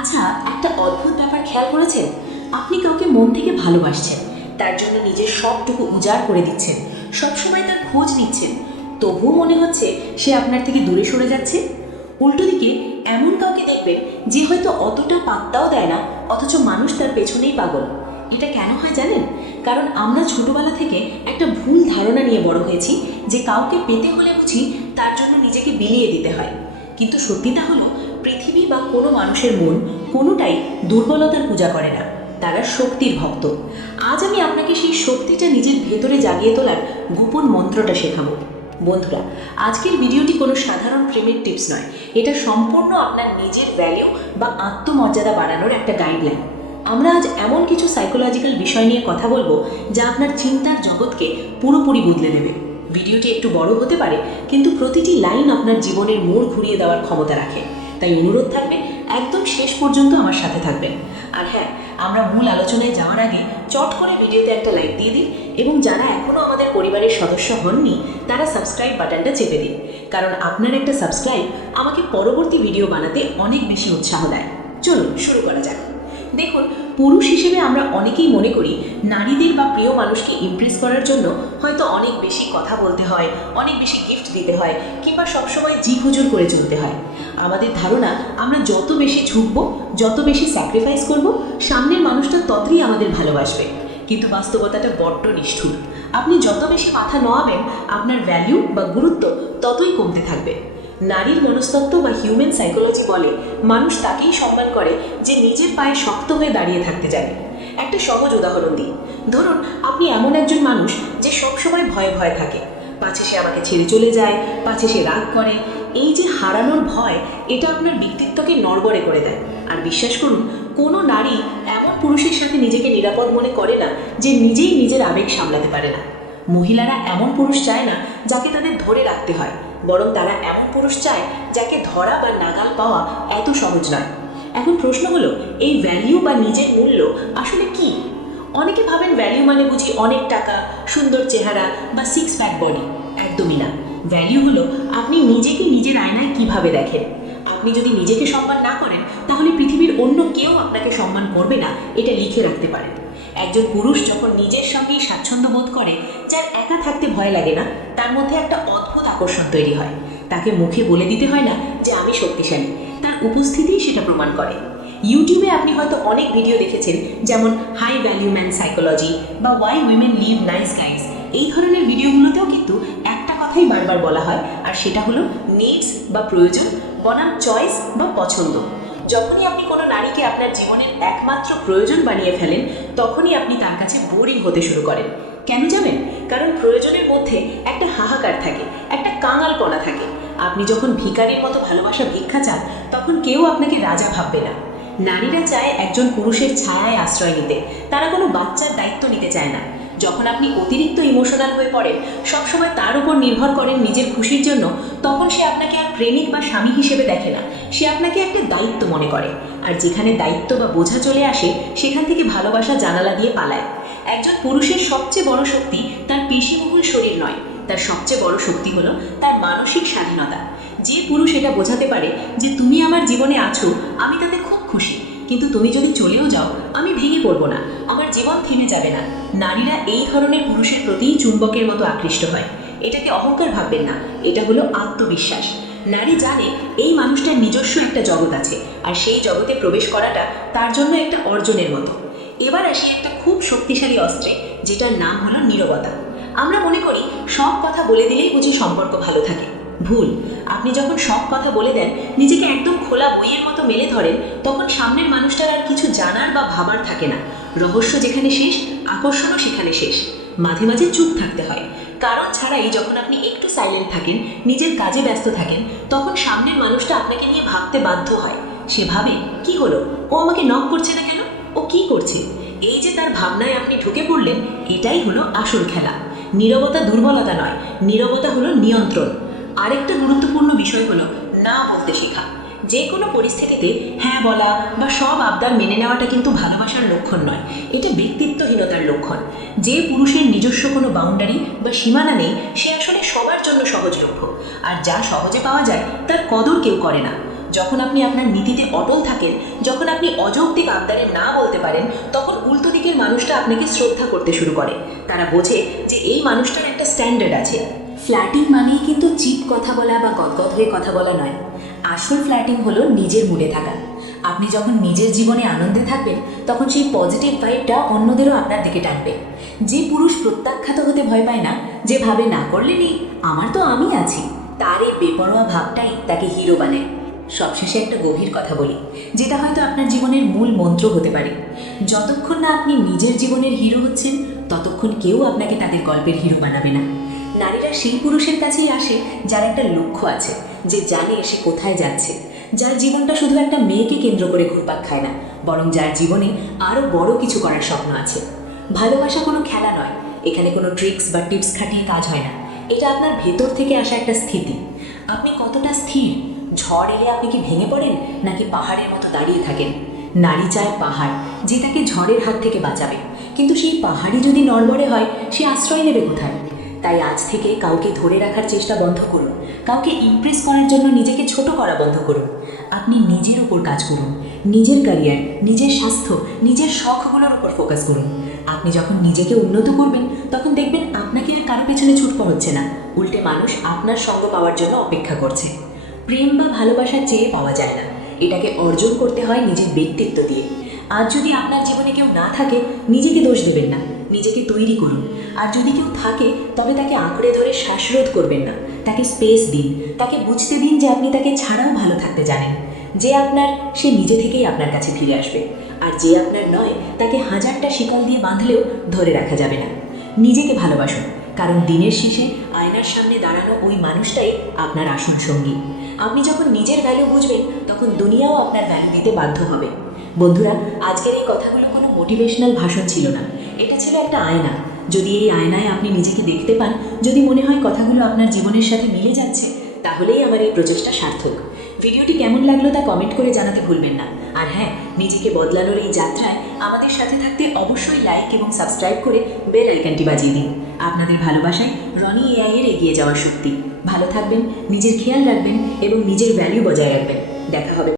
আচ্ছা, একটা অদ্ভুত ব্যাপার খেয়াল করেছেন? আপনি কাউকে মন থেকে ভালোবাসছেন, তার জন্য নিজের সবটুকু উজাড় করে দিচ্ছেন, সবসময় তার খোঁজ নিচ্ছেন, তবুও মনে হচ্ছে সে আপনার থেকে দূরে সরে যাচ্ছে। উল্টো দিকে এমন কাউকে দেখবেন যে হয়তো অতটা পাত্তাও দেয় না, অথচ মানুষ তার পেছনেই পাগল। এটা কেন হয় জানেন? কারণ আমরা ছোটবেলা থেকে একটা ভুল ধারণা নিয়ে বড় হয়েছি যে কাউকে পেতে হলে বুঝি তার জন্য নিজেকে বিলিয়ে দিতে হয়। কিন্তু সত্যিটা হলো, পৃথিবী বা কোনো মানুষের মন কোনোটাই দুর্বলতার পূজা করে না, তারা শক্তির ভক্ত। আজ আমি আপনাকে সেই শক্তিটা নিজের ভেতরে জাগিয়ে তোলার গোপন মন্ত্রটা শেখাবো। বন্ধুরা, আজকের ভিডিওটি কোনো সাধারণ প্রেমের টিপস নয়, এটা সম্পূর্ণ আপনার নিজের ভ্যালিউ বা আত্মমর্যাদা বাড়ানোর একটা গাইডলাইন। আমরা আজ এমন কিছু সাইকোলজিক্যাল বিষয় নিয়ে কথা বলবো যা আপনার চিন্তার জগৎকে পুরোপুরি বদলে দেবে। ভিডিওটি একটু বড় হতে পারে, কিন্তু প্রতিটি লাইন আপনার জীবনের মোড় ঘুরিয়ে দেওয়ার ক্ষমতা রাখে। তাই অনুরোধ থাকবে, একদম শেষ পর্যন্ত আমার সাথে থাকবেন। আর হ্যাঁ, আমরা মূল আলোচনায় যাওয়ার আগে চট করে ভিডিওতে একটা লাইক দিয়ে দিন, এবং যারা এখনও আমাদের পরিবারের সদস্য হননি তারা সাবস্ক্রাইব বাটনটা চেপে দিন, কারণ আপনার একটা সাবস্ক্রাইব আমাকে পরবর্তী ভিডিও বানাতে অনেক বেশি উৎসাহ দেয়। চলুন শুরু করা যাক। দেখুন, পুরুষ হিসেবে আমরা অনেকেই মনে করি নারীদের বা প্রিয় মানুষকে ইমপ্রেস করার জন্য হয়তো অনেক বেশি কথা বলতে হয়, অনেক বেশি গিফট দিতে হয়, কিংবা সবসময় জি হুজুর করে চলতে হয়। আমাদের ধারণা, আমরা যত বেশি ঝুঁকব, যত বেশি স্যাক্রিফাইস করব, সামনের মানুষটা ততই আমাদের ভালোবাসবে। কিন্তু বাস্তবতাটা বড্ড নিষ্ঠুর। আপনি যত বেশি মাথা নোয়াবেন, আপনার ভ্যালিউ বা গুরুত্ব ততই কমতে থাকবে। নারীর মনস্তত্ত্ব বা হিউম্যান সাইকোলজি বলে, মানুষ তাকেই সম্মান করে যে নিজের পায়ে শক্ত হয়ে দাঁড়িয়ে থাকতে জানে। একটা সহজ উদাহরণ দিই। ধরুন, আপনি এমন একজন মানুষ যে সবসময় ভয়ে ভয়ে থাকে, পাছে সে আমাকে ছেড়ে চলে যায়, পাছে সে রাগ করে। এই যে হারানোর ভয়, এটা আপনার ব্যক্তিত্বকে নড়বড়ে করে দেয়। আর বিশ্বাস করুন, কোনো নারী এমন পুরুষের সাথে নিজেকে নিরাপদ মনে করে না যে নিজেই নিজের আবেগ সামলাতে পারে না। মহিলারা এমন পুরুষ চায় না যাকে তাদের ধরে রাখতে হয়, বরং তারা এমন পুরুষ চায় যাকে ধরা বা নাগাল পাওয়া এত সহজ নয়। এখন প্রশ্ন হলো, এই ভ্যালিউ বা নিজের মূল্য আসলে কি? অনেকে ভাবেন ভ্যালিউ মানে বুঝি অনেক টাকা, সুন্দর চেহারা বা সিক্স প্যাক বডি। একদমই না। ভ্যালিউ হলো আপনি নিজেকে নিজের আয়নায় কিভাবে দেখেন। আপনি যদি নিজেকে সম্মান না করেন, তাহলে পৃথিবীর অন্য কেউ আপনাকে সম্মান করবে না, এটা লিখে রাখতে পারেন। একজন পুরুষ যখন নিজের সঙ্গেই স্বাচ্ছন্দ্য বোধ করে, যার একা থাকতে ভয় লাগে না, তার মধ্যে একটা অদ্ভুত আকর্ষণ তৈরি হয়। তাকে মুখে বলে দিতে হয় না যে আমি শক্তিশালী, তার উপস্থিতিই সেটা প্রমাণ করে। ইউটিউবে আপনি হয়তো অনেক ভিডিও দেখেছেন, যেমন হাই ভ্যালিউ ম্যান সাইকোলজি বা why women leave nice guys. এই ধরনের ভিডিওগুলোতেও কিন্তু একটা কথাই বারবার বলা হয়, আর সেটা হলো নিডস বা প্রয়োজন বনাম চয়েস বা পছন্দ। যখনই আপনি কোনো নারীকে আপনার জীবনের একমাত্র প্রয়োজন বানিয়ে ফেলেন, তখনই আপনি তার কাছে বোরিং হতে শুরু করেন। কেন জানেন? কারণ প্রয়োজনের মধ্যে একটা হাহাকার থাকে, একটা কাঙালপনা থাকে। আপনি যখন ভিখারির মতো ভালোবাসা ভিক্ষা চান, তখন কেউ আপনাকে রাজা ভাববে না। নারীরা চায় একজন পুরুষের ছায়ায় আশ্রয় নিতে, তারা কোনো বাচ্চার দায়িত্ব নিতে চায় না। যখন আপনি অতিরিক্ত ইমোশনাল হয়ে পড়েন, সবসময় তার উপর নির্ভর করেন নিজের খুশির জন্য, তখন সে আপনাকে আর প্রেমিক বা স্বামী হিসেবে দেখে না, সে আপনাকে একটা দায়িত্ব মনে করে। আর যেখানে দায়িত্ব বা বোঝা চলে আসে, সেখান থেকে ভালোবাসা জানালা দিয়ে পালায়। একজন পুরুষের সবচেয়ে বড় শক্তি তার পেশিবহুল শরীর নয়, তার সবচেয়ে বড় শক্তি হলো তার মানসিক স্বাধীনতা। যে পুরুষ এটা বোঝাতে পারে যে তুমি আমার জীবনে আছো, আমি তাতে খুব খুশি, কিন্তু তুমি যদি চলেও যাও, আমি ভেঙে পড়বো না, আমার জীবন থেমে যাবে না। নারীরা এই ধরনের পুরুষের প্রতিই চুম্বকের মতো আকৃষ্ট হয়। এটাকে অহংকার ভাববেন না, এটা হলো আত্মবিশ্বাস। নারী জানে এই মানুষটার নিজস্ব একটা জগৎ আছে, আর সেই জগতে প্রবেশ করাটা তার জন্য একটা অর্জনের মতো। এবার আসি একটা খুব শক্তিশালী অস্ত্রে, যেটার নাম হলো নীরবতা। আমরা মনে করি সব কথা বলে দিলেই বুঝি সম্পর্ক ভালো থাকে। ভুল। আপনি যখন সব কথা বলে দেন, নিজেকে একদম খোলা বইয়ের মতো মেলে ধরেন, তখন সামনের মানুষটার আর কিছু জানার বা ভাবার থাকে না। রহস্য যেখানে শেষ, আকর্ষণও সেখানে শেষ। মাঝে মাঝে চুপ থাকতে হয়। কারণ ছাড়াই যখন আপনি একটু সাইলেন্ট থাকেন, নিজের কাজে ব্যস্ত থাকেন, তখন সামনের মানুষটা আপনাকে নিয়ে ভাবতে বাধ্য হয়। সে ভাবে, কি হলো, ও আমাকে নক করছে না কেন, ও কি করছে? এই যে তার ভাবনায় আপনি ঢুকে পড়লেন, এটাই হলো আসল খেলা। নীরবতা দুর্বলতা নয়, নীরবতা হলো নিয়ন্ত্রণ। আরেকটা গুরুত্বপূর্ণ বিষয় হলো না বলতে শেখা। যে কোনো পরিস্থিতিতে হ্যাঁ বলা বা সব আবদার মেনে নেওয়াটা কিন্তু ভালোবাসার লক্ষণ নয়, এটা ব্যক্তিত্বহীনতার লক্ষণ। যে পুরুষের নিজস্ব কোনো বাউন্ডারি বা সীমানা নেই, সে আসলে সবার জন্য সহজলভ্য। আর যা সহজে পাওয়া যায়, তার কদর কেউ করে না। যখন আপনি আপনার নীতিতে অটল থাকেন, যখন আপনি অযৌক্তিক আবদারে না বলতে পারেন, তখন উল্টো দিকের মানুষটা আপনাকে শ্রদ্ধা করতে শুরু করে। তারা বোঝে যে এই মানুষটার একটা স্ট্যান্ডার্ড আছে। ফ্ল্যাটিং মানেই কিন্তু চিপ কথা বলা বা গদগদ হয়ে কথা বলা নয়। আসল ফ্ল্যাটিং হলো নিজের মুডে থাকা। আপনি যখন নিজের জীবনে আনন্দে থাকবেন, তখন সেই পজিটিভ ভাইবটা অন্যদেরও আপনার দিকে টানবে। যে পুরুষ প্রত্যাখ্যাত হতে ভয় পায় না, যে ভাবে না করলে নেই, আমার তো আমি আছি, তার এই বেপরোয়া ভাবটাই তাকে হিরো বানায়। সবশেষে একটা গভীর কথা বলি, যেটা হয়তো আপনার জীবনের মূল মন্ত্র হতে পারে। যতক্ষণ না আপনি নিজের জীবনের হিরো হচ্ছেন, ততক্ষণ কেউ আপনাকে তাদের গল্পের হিরো বানাবে না। নারীরা সেই পুরুষের কাছেই আসে যার একটা লক্ষ্য আছে, যে জানে সে কোথায় যাচ্ছে, যার জীবনটা শুধু একটা মেয়েকে কেন্দ্র করে ঘুরপাক খায় না, বরং যার জীবনে আরও বড় কিছু করার স্বপ্ন আছে। ভালোবাসা কোনো খেলা নয়, এখানে কোনো ট্রিক্স বা টিপস খাটিয়ে কাজ হয় না। এটা আপনার ভেতর থেকে আসা একটা স্থিতি। আপনি কতটা স্থির? ঝড় এলে আপনি কি ভেঙে পড়েন, নাকি পাহাড়ের মতো দাঁড়িয়ে থাকেন? নারী চায় পাহাড়, যে তাকে ঝড়ের হাত থেকে বাঁচাবে, কিন্তু সেই পাহাড়ই যদি নড়বড়ে হয়, সে আশ্রয় নেবে কোথায়? তাই আজ থেকে কাউকে ধরে রাখার চেষ্টা বন্ধ করুন, কাউকে ইমপ্রেস করার জন্য নিজেকে ছোট করা বন্ধ করুন। আপনি নিজের উপর কাজ করুন, নিজের ক্যারিয়ার, নিজের স্বাস্থ্য, নিজের শখগুলোর উপর ফোকাস করুন। আপনি যখন নিজেকে উন্নত করবেন, তখন দেখবেন আপনাকে আর কারো পেছনে ছুটতে হচ্ছে না, উল্টে মানুষ আপনার সঙ্গ পাওয়ার জন্য অপেক্ষা করছে। প্রেম বা ভালোবাসা চেয়ে পাওয়া যায় না, এটাকে অর্জন করতে হয় নিজের ব্যক্তিত্ব দিয়ে। আজ যদি আপনার জীবনে কেউ না থাকে, নিজেকে দোষ দেবেন না, নিজেকে তৈরি করুন। আর যদি কেউ থাকে, তবে তাকে আঁকড়ে ধরে শ্বাসরোধ করবেন না, তাকে স্পেস দিন, তাকে বুঝতে দিন যে আপনি তাকে ছাড়াও ভালো থাকতে জানেন। যে আপনার, সে নিজে থেকেই আপনার কাছে ফিরে আসবে। আর যে আপনার নয়, তাকে হাজারটা শিকল দিয়ে বাঁধলেও ধরে রাখা যাবে না। নিজেকে ভালোবাসুন, কারণ দিনের শেষে আয়নার সামনে দাঁড়ানো ওই মানুষটাই আপনার আসল সঙ্গী। আপনি যখন নিজের ভ্যালু বুঝবেন, তখন দুনিয়াও আপনার ভ্যালু দিতে বাধ্য হবে। বন্ধুরা, আজকের এই কথাগুলো কোনো মোটিভেশনাল ভাষণ ছিল না, এটা ছিল একটা আয়না। যদি এই আয়নায় আপনি নিজেকে দেখতে পান, যদি মনে হয় কথাগুলো আপনার জীবনের সাথে মিলে যাচ্ছে, তাহলেই আমার এই প্রচেষ্টা সার্থক। ভিডিওটি কেমন লাগলো তা কমেন্ট করে জানাতে ভুলবেন না। আর হ্যাঁ, নিজেকে বদলানোর এই যাত্রায় আমাদের সাথে থাকতে অবশ্যই লাইক এবং সাবস্ক্রাইব করে বেল আইকনটি বাজিয়ে দিন। আপনাদের ভালোবাসায় রনি এআই এর এগিয়ে যাওয়ার শক্তি। ভালো থাকবেন, নিজের খেয়াল রাখবেন এবং নিজের ভ্যালু বজায় রাখবেন। দেখা হবে।